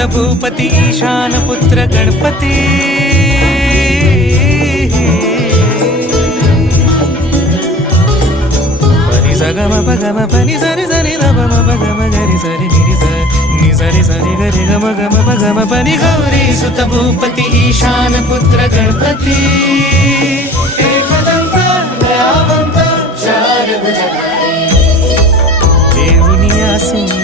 सुत भूपती ईशान पुत्र गणपती पनी सगम पगम पनी सरी सरी द म पगम गरी सरी निरी स नि सरी सरी गरी गम गम पगम पनी गौरी सुत भूपती ईशान पुत्र गणपती एकदंत दयावंत चार भुजधारी देवनिया सिंह